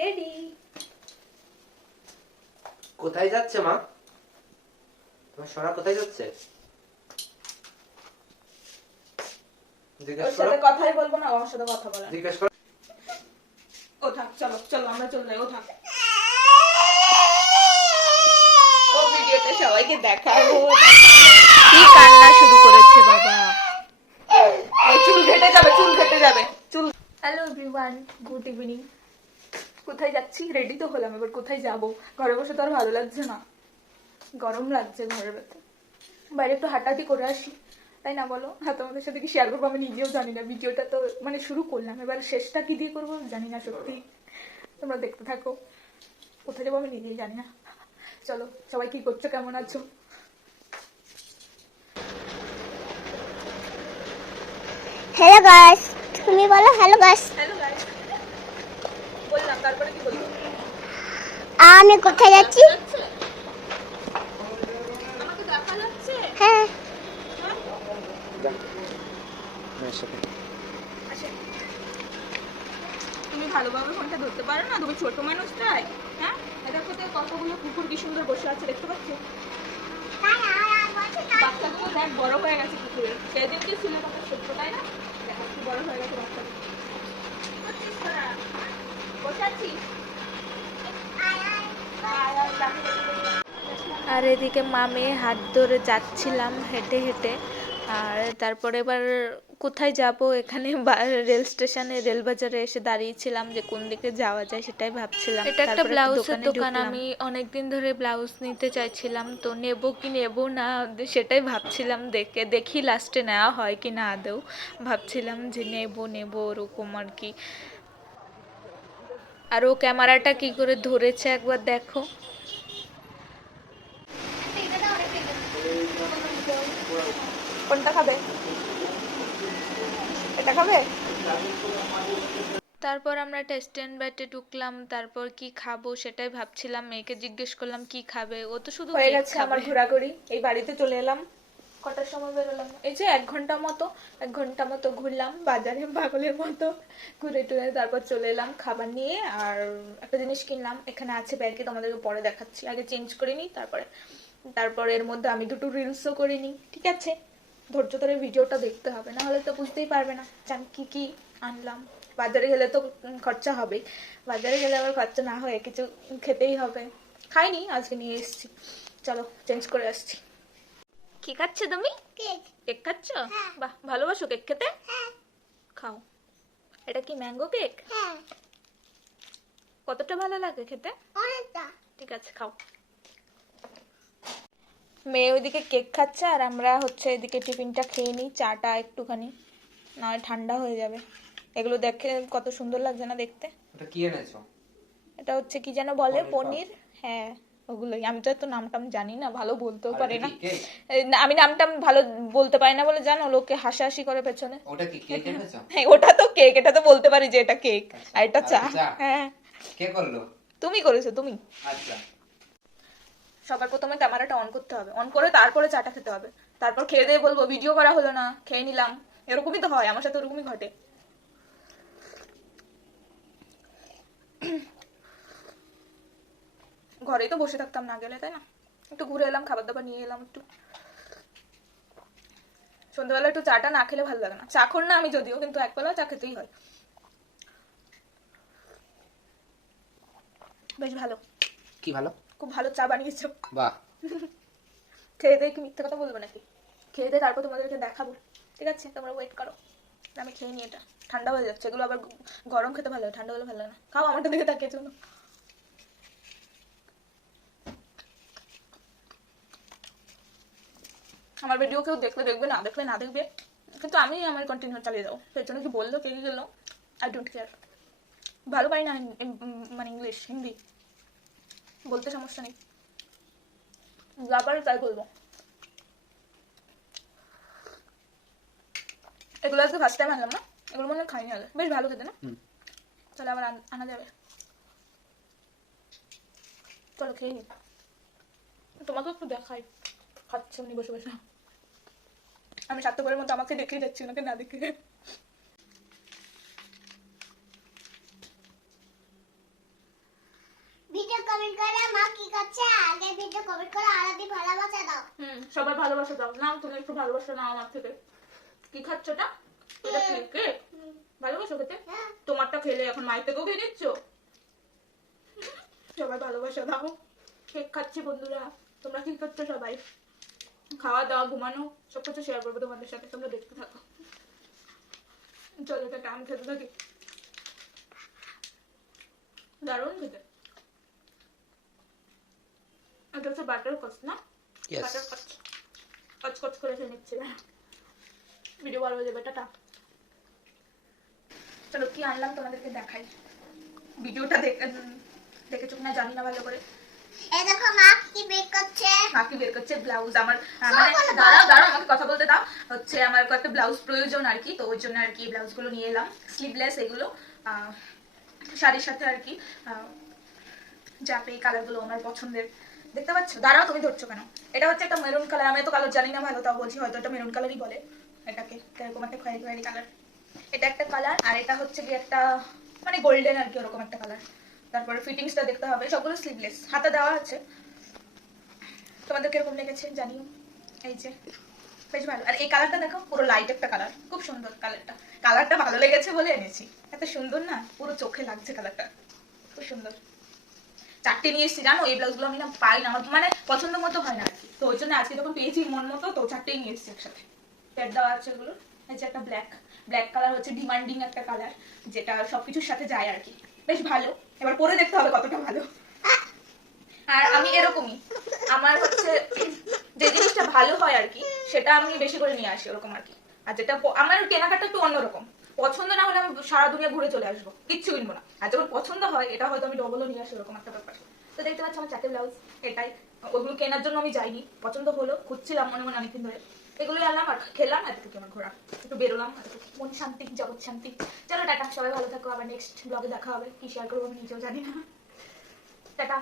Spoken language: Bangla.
রেডি কোথায় যাচ্ছে মা? তোমার সোনা কোথায় যাচ্ছে? জিজ্ঞেস করো। কথাই বলব না আমার সাথে কথা বলা জিজ্ঞেস করো। ও থাক চলো চলো আমরা চলে যাই ও থাক। ও ভিডিওতে সবাইকে দেখাবো কি কান্না শুরু করেছে বাবা। চুল ঘেটে যাবে চুল ঘেটে যাবে চুল। হ্যালো এভরিওয়ান গুড ইভিনিং কোথায় যাচ্ছি? রেডি তো হলাম এবার কোথায় যাব? ঘরে বসে তো আর ভালো লাগছে না। গরম লাগছে ঘরের ভেতর। বাইরে একটু হাঁটাহাঁটি করে আসি। তাই না বলো? হ্যাঁ তোমাদের সাথে কি শেয়ার করব? আমি নিজেও জানি না। ভিডিওটা তো মানে শুরু করলাম। এবার শেষটা কি দিয়ে করব জানি না সত্যি। তোমরা দেখতে থাকো। কোথায় যাব আমি নিজেই জানি না। চলো সবাই কি করছ? কেমন আছো? হ্যালো গাইস তুমি বলো হ্যালো গাইস হ্যালো তারপরে কি বলব? আমি কোথায় যাচ্ছি? আমাকে দেখা যাচ্ছে? হ্যাঁ। তুমি ভালোভাবে ফোনটা ধরতে পারো না? তুমি ছোট মানুষ তাই হ্যাঁ এটা কোথায় কতগুলো কুকুর কি সুন্দর বসে আছে দেখতে পাচ্ছ? বাচ্চাগুলো দেখ বড় হয়ে গেছে কুকুরে সেদিন কি ছিল তখন ছোট্ট তাই না? দেখো কি বড় হয়ে গেছে বাচ্চাগুলো। আর এদিকে মামে হাত ধরে যাচ্ছিলাম হেঁটে হেঁটে। আর তারপরে এবার কোথায় যাব? এখানে রেল স্টেশনে রেল বাজারে এসে দাঁড়িয়েছিলাম যে কোন দিকে যাওয়া যায় সেটাই ভাবছিলাম। এটা একটা ব্লাউজের দোকান আমি অনেকদিন ধরে ব্লাউজ নিতে চাইছিলাম তো নেব কি নেব না সেটাই ভাবছিলাম। দেখে দেখি লাস্টে নেওয়া হয় কি না আদৌ। ভাবছিলাম যে নেব নেব ওরকম আর কি। আর ও ক্যামেরাটা কি করে ধরেছে একবার দেখো। কোনটা খাবে? এটা খাবে? তারপর আমরা টেস্ট অ্যান্ড ব্যাটে ঢুকলাম তারপর কি খাব সেটাই ভাবছিলাম মেয়েকে জিজ্ঞেস করলাম কি খাবে? ও তো শুধু হয়ে গেছে আমার ঘোরাঘুরি এই বাড়িতে চলে এলাম। কটার সময় বেরোলাম? এই যে এক ঘণ্টা মতো, এক ঘণ্টা মতো ঘুরলাম, বাজারে পাগলের মতো ঘুরে টুরে তারপর চলে এলাম খাবার নিয়ে আর একটা জিনিস কিনলাম, এখানে আছে ব্যাগে তোমাদেরকে পরে দেখাচ্ছি। আগে চেঞ্জ করে নিই, তারপরে, তারপর এর মধ্যে আমি দুটো রিলসও করে নিই, ঠিক আছে? ধৈর্য ধরে ভিডিওটা দেখতে হবে না হলে তো বুঝতেই পারবে না যে আমি কি কি আনলাম। বাজারে গেলে তো খরচা হবেই, বাজারে গেলে আবার খরচা না হয়ে কিছু খেতেই হবে। খাইনি, আজকে নিয়ে এসেছি। চলো চেঞ্জ করে আসছি। কি খাচ্ছ তুমি? কেক। কেক খাচ্ছ? বাহ ভালোবাসো কেক খেতে। খাও। এটা কি ম্যাঙ্গো কেক? হ্যাঁ। কতটা ভালো লাগে খেতে? ঠিক আছে খাও। মেয়ে ওইদিকে কেক খাচ্ছে আর আমরা হচ্ছে এদিকে টিফিনটা খেয়ে নিই চাটা একটুখানি না ঠান্ডা হয়ে যাবে। এগুলো দেখে কত সুন্দর লাগছে না দেখতে? ওটা কি এনেছো? এটা হচ্ছে কি যেন বলে পনির? হ্যাঁ। ওগুলোই আমি তো এত নাম টাম জানি না ভালো বলতেও পারি না। আমি নামটাম ভালো বলতে পারি না বলে জানো লোকে হাসাহাসি করে পেছনে। ওটা কি কেক হ্যাঁ ওটা তো কেক এটা তো বলতে পারি যে এটা কেক আর এটা চা। এটা চা? হ্যাঁ। কে করল? তুমি করেছ তুমি। আচ্ছা। সবার প্রথমে ক্যামেরাটা অন করতে হবে। অন করে তারপরে চাটা খেতে হবে। তারপর খেয়ে দিয়ে বলব ভিডিও করা হলো না খেয়ে নিলাম। এরকমই তো হয় আমার সাথে ওরকমই ঘটে। ঘরেই তো বসে থাকতাম না গেলে তাই না? একটু ঘুরে এলাম খাবার দাবার নিয়ে এলাম একটু। সন্ধ্যাবেলা একটু চাটা না খেলে ভালো লাগে না। চা খোর না আমি যদিও কিন্তু একবেলা চা খেতেই হয়। বেশ ভালো। কি ভালো? খুব ভালো চা বানিয়েছো। বাহ। খেয়ে দিয়ে কি মিথ্যে কথা বলব নাকি? খেয়ে দিয়ে তারপর তোমাদেরকে দেখাবো। ঠিক আছে? তোমরা ওয়েট করো। আমি খেয়ে নিই এটা। ঠান্ডা হয়ে যাচ্ছে। এগুলো আবার গরম খেতে ভালো লাগে ঠান্ডা হলে ভালো লাগে না। খাও আমারটা দিকে তাকিয়ে চলো। আমার ভিডিও কেউ দেখলে দেখবে না দেখলে না দেখবে কিন্তু আমি আমার কন্টিনিউ চালিয়ে যাব। পেছনে কি বলল কে গেলো? আই ডোন্ট কেয়ার ভালো পারি না মানে ইংলিশ হিন্দি। বলতে সমস্যা নেই। যা পারি তাই বলব এগুলো আজকে ফার্স্ট টাইম আনলাম না এগুলো মনে হয় খাইনি আগে। বেশ ভালো খেতে না? তাহলে আবার আনা যাবে। চলো খেয়ে নি। তোমাকে একটু দেখাই। খাচ্ছে উনি বসে বসে। আমি স্বার্থপরের মতো আমাকে দেখেই যাচ্ছি ওনাকে না দেখে। করছে? আগে ভিডিও কমেন্ট করে আলাদি ভালোবাসা দাও। হুম সবাই ভালোবাসা দাও। নাও তুমি একটু ভালোবাসা নাও আমার থেকে। কি খাচ্ছ কেক ভালোবাসো খেতে? হ্যাঁ। তোমারটা খেলে এখন মায়ের থেকেও খেয়ে নিচ্ছ? সবাই ভালোবাসা দাও। কেক খাচ্ছি বন্ধুরা। তোমরা কি করছ সবাই? খাওয়া দাওয়া ঘুমানো সব কিছু শেয়ার করব তোমাদের সাথে তোমরা দেখতে থাকো। চলো এটা খেতে থাকি। দারুণ খেতে। এটা হচ্ছে বাটার কচ না. বাটার কচ কচ কচ করে খেয়ে নিচ্ছে। ভিডিও ভালো হয়ে যাবে টাটা। চলো কি আনলাম তোমাদেরকে দেখাই। ভিডিওটা দেখে দেখেছ কিনা জানি না ভালো করে। এই দেখো মা কি বেক করছে। বাকি বের করছে? ব্লাউজ আমার আহ, মানে দাঁড়াও দাঁড়াও আমাকে কথা বলতে দাও। হচ্ছে আমার কয়েকটা ব্লাউজ প্রয়োজন আর কি তো ওই জন্য আর কি ব্লাউজগুলো নিয়ে এলাম। স্লিভলেস এগুলো শাড়ির সাথে আর কি যাবে এই কালারগুলো আমার পছন্দের। দেখতে পাচ্ছ? দাঁড়াও তুমি ধরছো কেন? এটা হচ্ছে একটা মেরুন কালার আমি তো কালার জানি না ভালো তাও বলছি হয়তো এটা মেরুন কালারই বলে। এটাকে এরকম একটা খয়েরি খয়েরি কালার এটা একটা কালার আর এটা হচ্ছে কি একটা মানে গোল্ডেন আর কি ওরকম একটা কালার তারপরে ফিটিংসটা দেখতে হবে, সবগুলো স্লিভলেস হাতে দেওয়া আছে। তোমাদের কীরকম লেগেছে জানিও? এই যে, বেশ ভালো। আর এই কালারটা দেখো, পুরো লাইট একটা কালার খুব সুন্দর কালারটা কালারটা ভালো লেগেছে বলে এনেছি। এত সুন্দর না, পুরো চোখে লাগছে কালারটা খুব সুন্দর। চারটে নিয়ে এসেছি, জানো? এই ব্লাউজগুলো আমি না পাই না, আমার মানে পছন্দ মতো হয় না আর তো ওই জন্য আজকে যখন পেয়েছি মন মতো, তো চারটেই নিয়ে এসেছি একসাথে। প্যাড দেওয়া আছে এগুলো এই যে একটা ব্ল্যাক ব্ল্যাক কালার হচ্ছে ডিমান্ডিং একটা কালার যেটা সবকিছুর সাথে যায় আর কি। বেশ ভালো। এবার পরে দেখতে হবে কতটা ভালো। আর আমি এরকমই। আমার হচ্ছে যে জিনিসটা ভালো হয় আর কি, সেটা আমি বেশি করে নিয়ে আসি ওরকম আর কি। আর যেটা আমার কেনাকাটা একটু অন্যরকম। পছন্দ না হলে আমি সারা দুনিয়া ঘুরে চলে আসব। কিচ্ছু কিনবো না। আর যখন পছন্দ হয়, এটা হয়তো আমি ডবলও নিয়ে আসি ওরকম একটা ব্যাপার। তো দেখতে পাচ্ছি আমার চারটে ব্লাউজ এটাই। ওগুলো কেনার জন্য আমি যাইনি। পছন্দ হলো, খুঁজছিলাম মনে মনে অনেকদিন ধরে। এগুলোই আনলাম আর খেলাম এতটুকু আমার ঘোরা। একটু বেরোলাম এতটুকু মন শান্তি, জগৎ শান্তি। চলো টাটা, সবাই ভালো থাকো, আবার নেক্সট ব্লগে দেখা হবে। কি শেয়ার করব আমি নিজেও জানি না। টাটা।